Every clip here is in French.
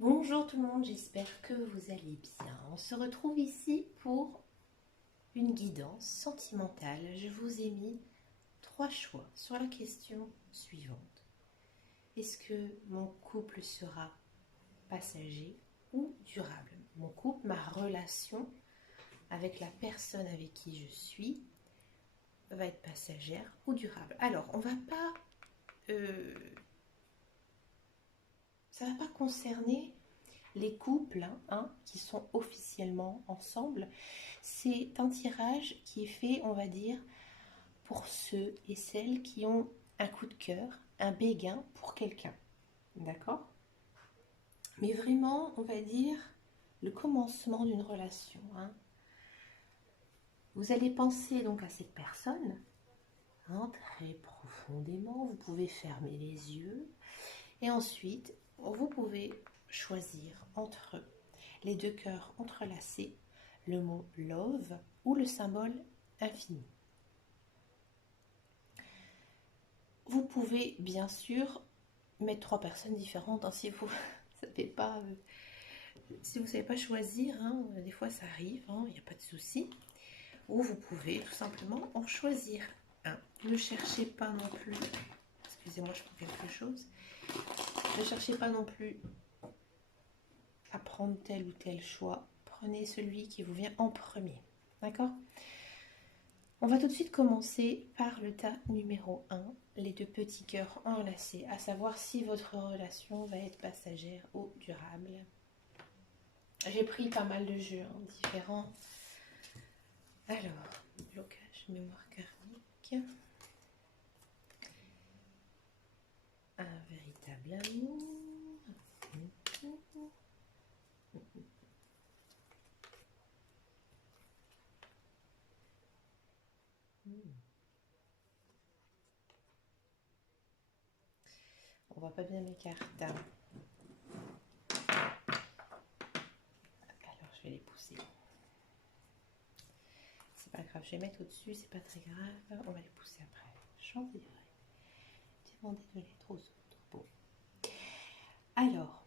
Bonjour tout le monde, j'espère que vous allez bien. On se retrouve ici pour une guidance sentimentale. Je vous ai mis 3 choix sur la question suivante. Est-ce que mon couple sera passager ou durable? Mon couple, ma relation avec la personne avec qui je suis va être passagère ou durable. Alors, on va pas... ça va pas concerner les couples qui sont officiellement ensemble. C'est un tirage qui est fait, on va dire, pour ceux et celles qui ont un coup de cœur, un béguin pour quelqu'un. D'accord? Mais vraiment, on va dire, le commencement d'une relation. Vous allez penser donc à cette personne très profondément. Vous pouvez fermer les yeux. Et ensuite, vous pouvez choisir entre les deux cœurs entrelacés, le mot love ou le symbole infini. Vous pouvez bien sûr mettre 3 personnes différentes si vous savez pas, si vous savez pas choisir, des fois ça arrive, il n'y a pas de souci. Ou vous pouvez tout simplement en choisir un. Ne cherchez pas non plus, excusez-moi, je prends quelque chose. Ne cherchez pas non plus à prendre tel ou tel choix. Prenez celui qui vous vient en premier. D'accord? On va tout de suite commencer par le tas numéro 1, les 2 petits cœurs enlacés, à savoir si votre relation va être passagère ou durable. J'ai pris pas mal de jeux différents. Alors, blocage, mémoire karmique, un véritable amour. On voit pas bien mes cartes. Alors, je vais les pousser. C'est pas grave, je vais mettre au-dessus, c'est pas très grave. On va les pousser après. Choisir. Demander de l'aide aux autres. Bon. Alors,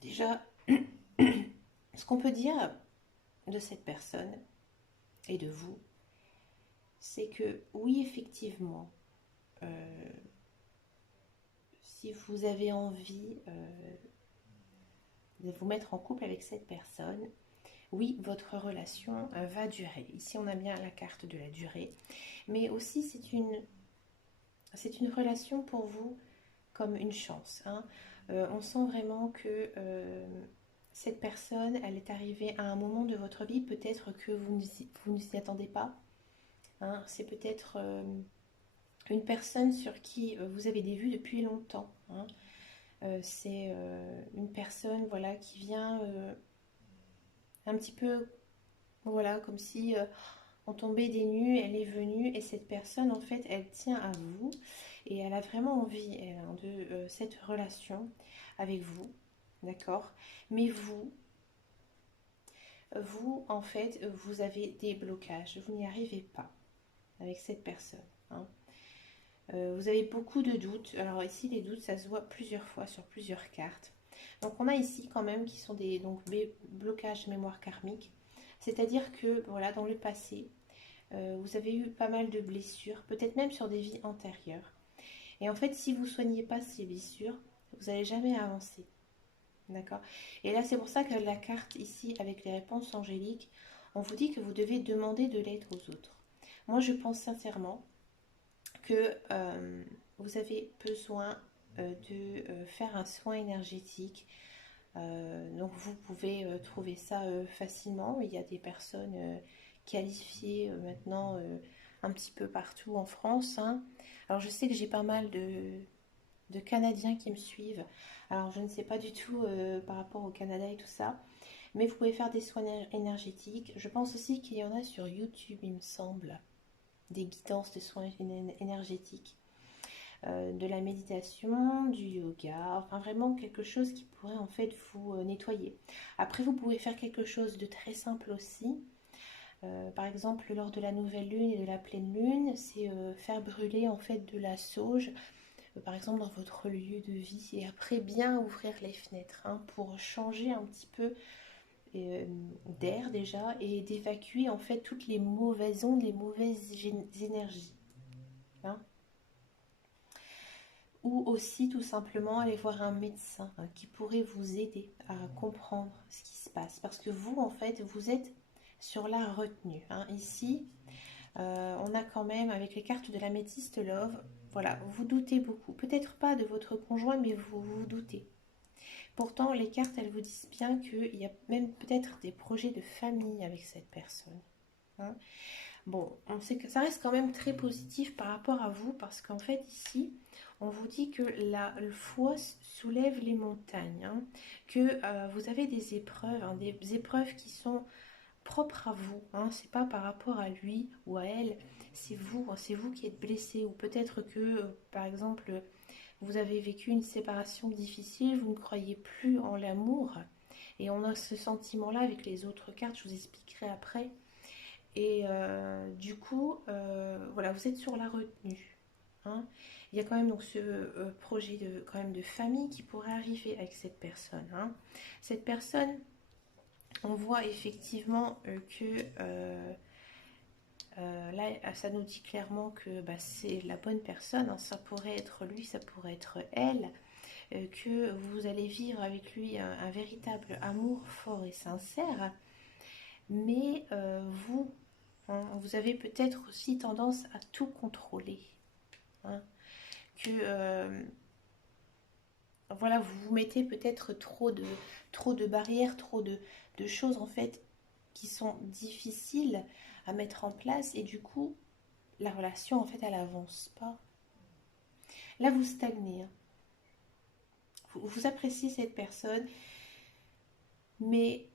déjà, ce qu'on peut dire de cette personne et de vous, c'est que oui, effectivement, si vous avez envie de vous mettre en couple avec cette personne, oui, votre relation va durer. Ici, on a bien la carte de la durée, mais aussi c'est une relation pour vous comme une chance. On sent vraiment que cette personne, elle est arrivée à un moment de votre vie, peut-être que vous ne s'y attendez pas. C'est peut-être une personne sur qui vous avez des vues depuis longtemps. C'est une personne voilà, qui vient un petit peu voilà, comme si on tombait des nues, elle est venue et cette personne en fait elle tient à vous et elle a vraiment envie de cette relation avec vous, d'accord? Mais vous en fait vous avez des blocages, vous n'y arrivez pas avec cette personne. Vous avez beaucoup de doutes. Alors ici les doutes ça se voit plusieurs fois sur plusieurs cartes. Donc on a ici quand même qui sont des blocages mémoire karmique. C'est-à-dire que voilà, dans le passé, vous avez eu pas mal de blessures, peut-être même sur des vies antérieures. Et en fait, si vous ne soignez pas ces blessures, vous n'allez jamais avancer. D'accord? Et là, c'est pour ça que la carte ici, avec les réponses angéliques, on vous dit que vous devez demander de l'aide aux autres. Moi, je pense sincèrement que vous avez besoin de faire un soin énergétique. Donc vous pouvez trouver ça facilement. Il y a des personnes qualifiées maintenant un petit peu partout en France. Alors je sais que j'ai pas mal de Canadiens qui me suivent. Alors je ne sais pas du tout par rapport au Canada et tout ça. Mais vous pouvez faire des soins énergétiques. Je pense aussi qu'il y en a sur YouTube, il me semble. Des guidances de soins énergétiques. De la méditation, du yoga, enfin vraiment quelque chose qui pourrait en fait vous nettoyer. Après vous pouvez faire quelque chose de très simple aussi. Par exemple lors de la nouvelle lune et de la pleine lune, c'est faire brûler en fait de la sauge par exemple dans votre lieu de vie, et après bien ouvrir les fenêtres hein, pour changer un petit peu d'air déjà et d'évacuer en fait toutes les mauvaises ondes, les mauvaises énergies. Hein. Ou aussi tout simplement aller voir un médecin hein, qui pourrait vous aider à comprendre ce qui se passe. Parce que vous, en fait, vous êtes sur la retenue. Hein. Ici, on a quand même, avec les cartes de la Métiste Love, voilà, vous doutez beaucoup. Peut-être pas de votre conjoint, mais vous vous doutez. Pourtant, les cartes, elles vous disent bien qu'il y a même peut-être des projets de famille avec cette personne. Hein. Bon, on sait que ça reste quand même très positif par rapport à vous, parce qu'en fait, ici, on vous dit que le foi soulève les montagnes, hein, que vous avez des épreuves, hein, des épreuves qui sont propres à vous, hein, c'est pas par rapport à lui ou à elle, c'est vous qui êtes blessé, ou peut-être que, par exemple, vous avez vécu une séparation difficile, vous ne croyez plus en l'amour, et on a ce sentiment-là avec les autres cartes, je vous expliquerai après. Et du coup, voilà, vous êtes sur la retenue. Hein. Il y a quand même donc ce projet quand même de famille qui pourrait arriver avec cette personne. Hein. Cette personne, on voit effectivement que là, ça nous dit clairement que bah, c'est la bonne personne. Hein. Ça pourrait être lui, ça pourrait être elle. Que vous allez vivre avec lui un véritable amour fort et sincère. Mais vous, hein, vous avez peut-être aussi tendance à tout contrôler. Hein, que voilà, vous vous mettez peut-être trop de barrières, de choses en fait qui sont difficiles à mettre en place et du coup la relation en fait elle avance pas. Là vous stagnez. Hein. Vous appréciez cette personne, mais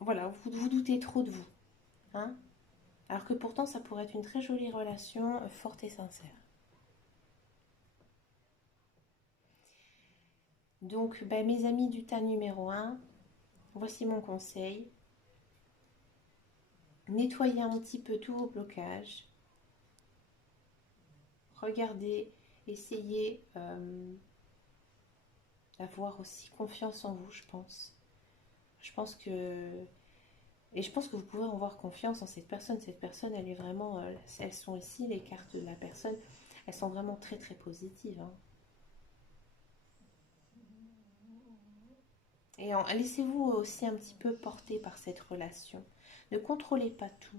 voilà, vous doutez trop de vous. Hein, alors que pourtant ça pourrait être une très jolie relation forte et sincère. Donc, bah, mes amis du tas numéro un, voici mon conseil. Nettoyez un petit peu tous vos blocages. Regardez, essayez d'avoir aussi confiance en vous, je pense. Je pense que... Et je pense que vous pouvez avoir confiance en cette personne. Cette personne, elle est vraiment... elles sont ici, les cartes de la personne. Elles sont vraiment très très positives. Hein. Et laissez-vous aussi un petit peu porter par cette relation. Ne contrôlez pas tout.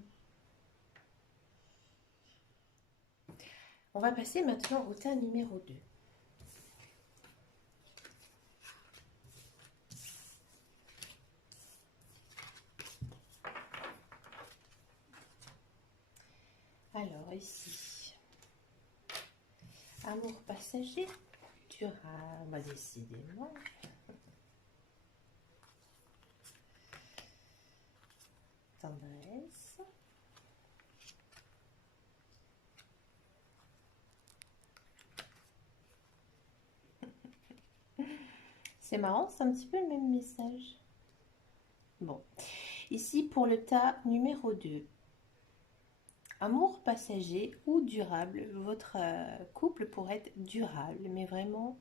On va passer maintenant au tas numéro 2. Alors ici, amour passager, durable, décidément. Tendresse. C'est marrant, c'est un petit peu le même message. Bon, ici pour le tas numéro 2. Amour passager ou durable. Votre couple pourrait être durable, mais vraiment,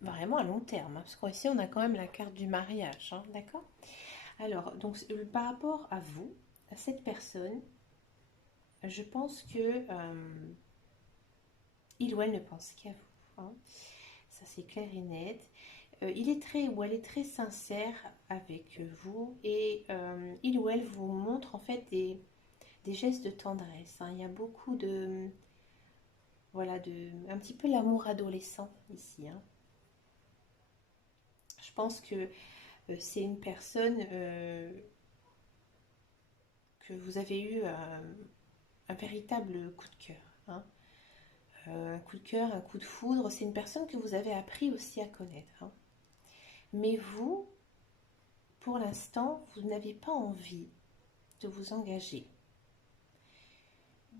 vraiment à long terme. Hein, parce qu'ici, on a quand même la carte du mariage. Hein, d'accord. Alors, donc, par rapport à vous, à cette personne, je pense que il ou elle ne pense qu'à vous. Hein. Ça, c'est clair et net. Il est très ou elle est très sincère avec vous et il ou elle vous montre en fait des gestes de tendresse. Hein. Il y a beaucoup de... Voilà, un petit peu l'amour adolescent ici. Hein. Je pense que c'est une personne que vous avez eu un véritable coup de cœur. Hein. Un coup de cœur, un coup de foudre. C'est une personne que vous avez appris aussi à connaître. Hein. Mais vous, pour l'instant, vous n'avez pas envie de vous engager.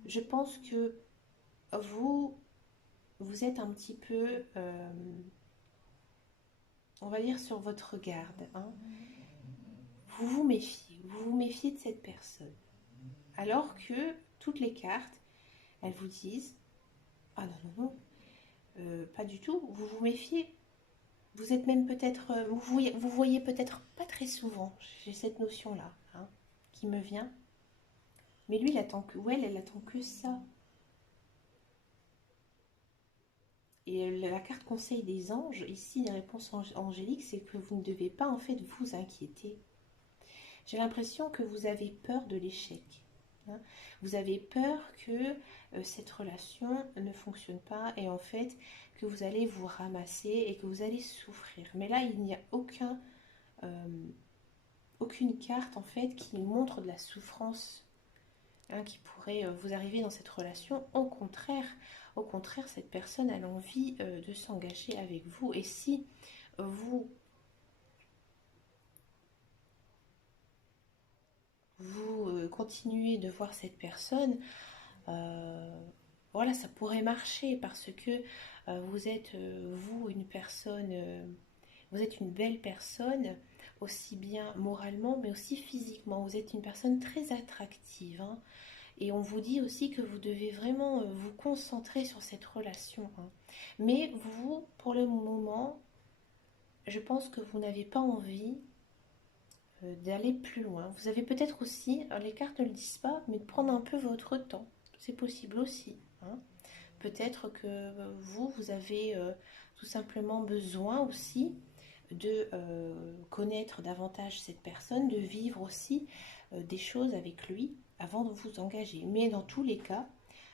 Je pense que vous êtes un petit peu, on va dire, sur votre garde. Hein. Vous vous méfiez de cette personne. Alors que toutes les cartes, elles vous disent, Ah non, non, non. Pas du tout. Vous vous méfiez. Vous êtes même peut-être, vous voyez peut-être pas très souvent. J'ai cette notion-là, hein, qui me vient. Mais lui, il attend que, ou elle attend que ça. Et la carte conseil des anges, ici, les réponses angéliques, c'est que vous ne devez pas en fait vous inquiéter. J'ai l'impression que vous avez peur de l'échec. Hein. Vous avez peur que cette relation ne fonctionne pas et en fait que vous allez vous ramasser et que vous allez souffrir. Mais là, il n'y a aucune carte en fait qui montre de la souffrance, hein, qui pourrait vous arriver dans cette relation. Au contraire, cette personne a l'envie de s'engager avec vous. Et si vous continuez de voir cette personne, euh, voilà, ça pourrait marcher parce que vous êtes, vous, une personne, vous êtes une belle personne, aussi bien moralement, mais aussi physiquement. Vous êtes une personne très attractive, hein. Et on vous dit aussi que vous devez vraiment vous concentrer sur cette relation, hein. Mais vous, pour le moment, je pense que vous n'avez pas envie d'aller plus loin. Vous avez peut-être aussi, les cartes ne le disent pas, mais de prendre un peu votre temps. C'est possible aussi, hein. Peut-être que vous avez tout simplement besoin aussi de connaître davantage cette personne, de vivre aussi des choses avec lui avant de vous engager. Mais dans tous les cas,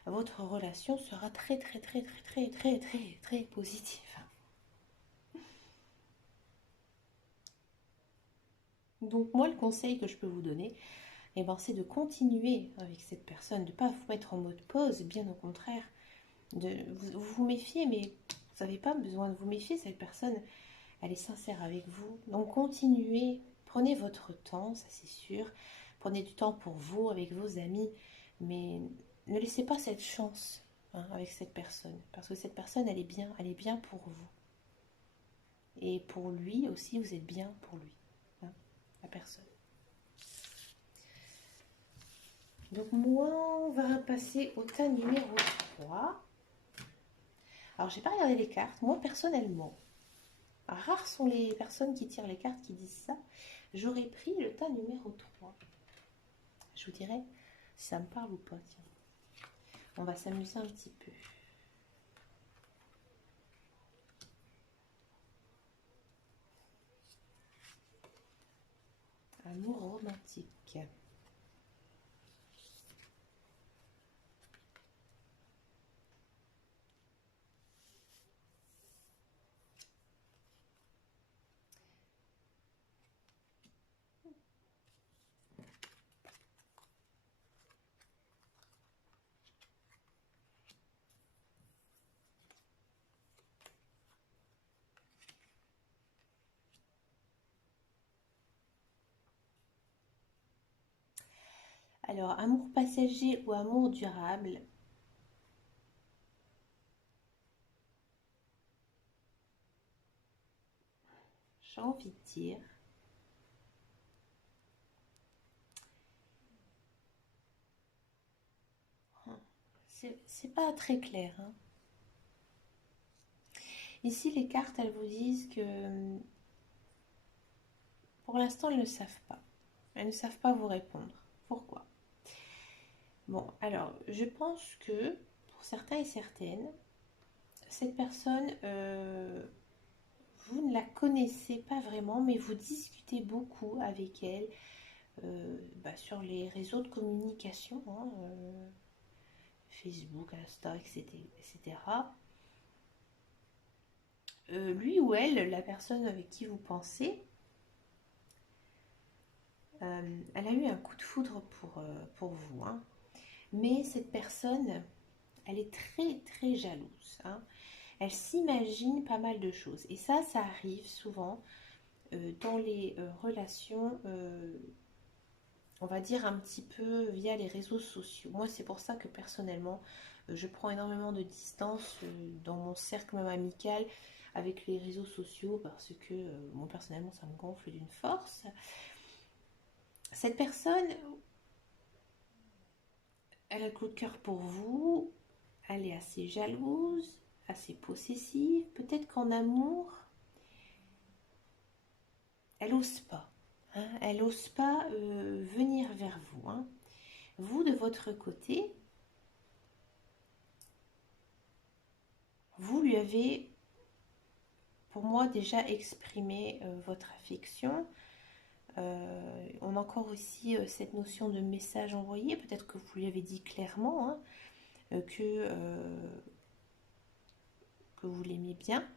votre relation sera très très très très très très très très positive. Donc moi, le conseil que je peux vous donner, eh ben, c'est de continuer avec cette personne, de ne pas vous mettre en mode pause, bien au contraire. Vous vous méfiez, mais vous n'avez pas besoin de vous méfier, cette personne, elle est sincère avec vous. Donc continuez, prenez votre temps, ça c'est sûr. Prenez du temps pour vous, avec vos amis, mais ne laissez pas cette chance, hein, avec cette personne. Parce que cette personne, elle est bien pour vous. Et pour lui aussi, vous êtes bien pour lui, hein, la personne. Donc moi, on va passer au tas numéro 3. Alors, j'ai pas regardé les cartes. Moi, personnellement, rares sont les personnes qui tirent les cartes qui disent ça. J'aurais pris le tas numéro 3. Je vous dirai si ça me parle ou pas. Tiens. On va s'amuser un petit peu. Amour romantique. Alors, amour passager ou amour durable. J'ai envie de dire. C'est pas très clair, hein. Ici, les cartes, elles vous disent que pour l'instant, elles ne savent pas. Elles ne savent pas vous répondre. Pourquoi? Bon, alors, je pense que pour certains et certaines, cette personne, vous ne la connaissez pas vraiment, mais vous discutez beaucoup avec elle sur les réseaux de communication, hein, Facebook, Insta, etc. Lui ou elle, la personne avec qui vous pensez, elle a eu un coup de foudre pour vous, hein. Mais cette personne, elle est très très jalouse, hein. Elle s'imagine pas mal de choses. Et ça arrive souvent dans les relations, on va dire un petit peu via les réseaux sociaux. Moi, c'est pour ça que personnellement, je prends énormément de distance dans mon cercle même amical avec les réseaux sociaux parce que moi, personnellement, ça me gonfle d'une force. Cette personne, elle a le coup de cœur pour vous. elle est assez jalouse, assez possessive. Peut-être qu'en amour, elle n'ose pas. Hein, elle n'ose pas venir vers vous. Hein. Vous, de votre côté, vous lui avez, pour moi, déjà exprimé votre affection. On a encore aussi cette notion de message envoyé. Peut-être que vous lui avez dit clairement hein, que vous l'aimez bien.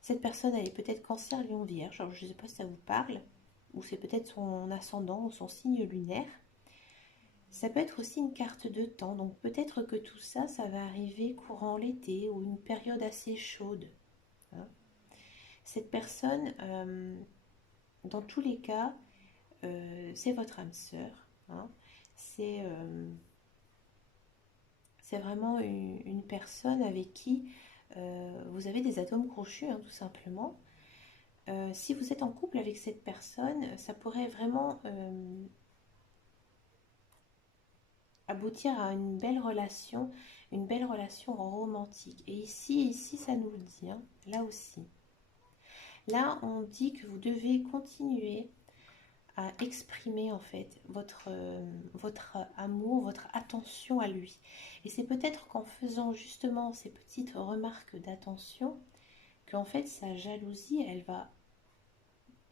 Cette personne, elle est peut-être Cancer, Lion, Vierge. Alors, je ne sais pas si ça vous parle. Ou c'est peut-être son ascendant ou son signe lunaire. Ça peut être aussi une carte de temps. Donc peut-être que tout ça, ça va arriver courant l'été ou une période assez chaude. Hein. Cette personne, dans tous les cas, c'est votre âme sœur. Hein. C'est vraiment une personne avec qui vous avez des atomes crochus, hein, tout simplement. Si vous êtes en couple avec cette personne, ça pourrait vraiment aboutir à une belle relation romantique. Et ici ça nous le dit, hein, là aussi. Là, on dit que vous devez continuer à exprimer en fait votre amour, votre attention à lui. Et c'est peut-être qu'en faisant justement ces petites remarques d'attention, qu'en fait sa jalousie, elle va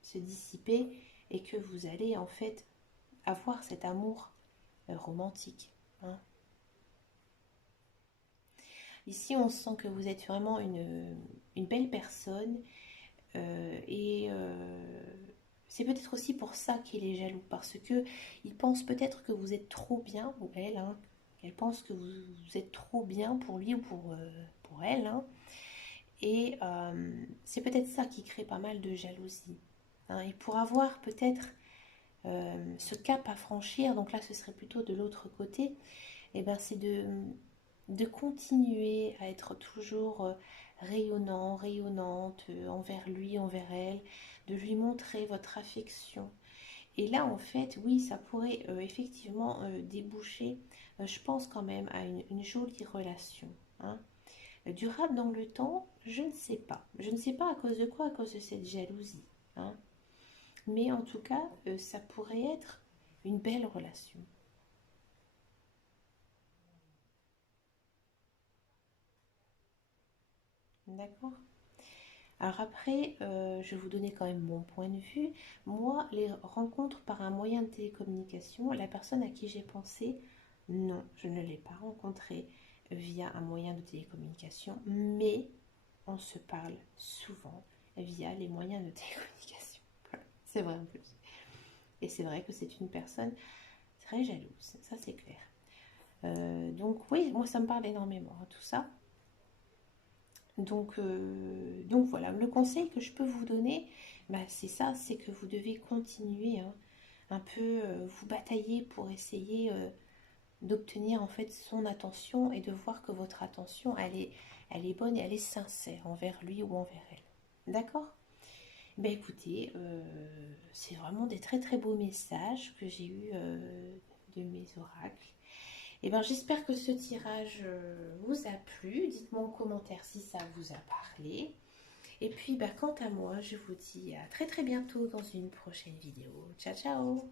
se dissiper et que vous allez en fait avoir cet amour romantique. Hein. Ici, on sent que vous êtes vraiment une belle personne et c'est peut-être aussi pour ça qu'il est jaloux, parce que il pense peut-être que vous êtes trop bien, ou elle, hein, elle pense que vous êtes trop bien pour lui ou pour elle, hein, et c'est peut-être ça qui crée pas mal de jalousie. Hein, et pour avoir peut-être ce cap à franchir, donc là ce serait plutôt de l'autre côté, et ben c'est de continuer à être toujours rayonnant, rayonnante envers lui, envers elle, de lui montrer votre affection. Et là, en fait, oui, ça pourrait effectivement déboucher, je pense quand même, à une jolie relation. Hein. Durable dans le temps, je ne sais pas. Je ne sais pas à cause de quoi, à cause de cette jalousie. Hein. Mais en tout cas, ça pourrait être une belle relation. D'accord. Alors après, je vais vous donner quand même mon point de vue. Moi, les rencontres par un moyen de télécommunication, la personne à qui j'ai pensé, non, je ne l'ai pas rencontrée via un moyen de télécommunication, mais on se parle souvent via les moyens de télécommunication. Voilà, c'est vrai en plus. Et c'est vrai que c'est une personne très jalouse, ça c'est clair. Donc oui, moi ça me parle énormément, hein, tout ça. Donc voilà, le conseil que je peux vous donner, bah, c'est ça, c'est que vous devez continuer hein, un peu, vous batailler pour essayer d'obtenir en fait son attention et de voir que votre attention, elle est bonne et elle est sincère envers lui ou envers elle. D'accord? Ben écoutez, c'est vraiment des très très beaux messages que j'ai eus de mes oracles. Et ben j'espère que ce tirage vous a plu. Dites-moi en commentaire si ça vous a parlé. Et puis bah, quant à moi, je vous dis à très très bientôt dans une prochaine vidéo. Ciao ciao!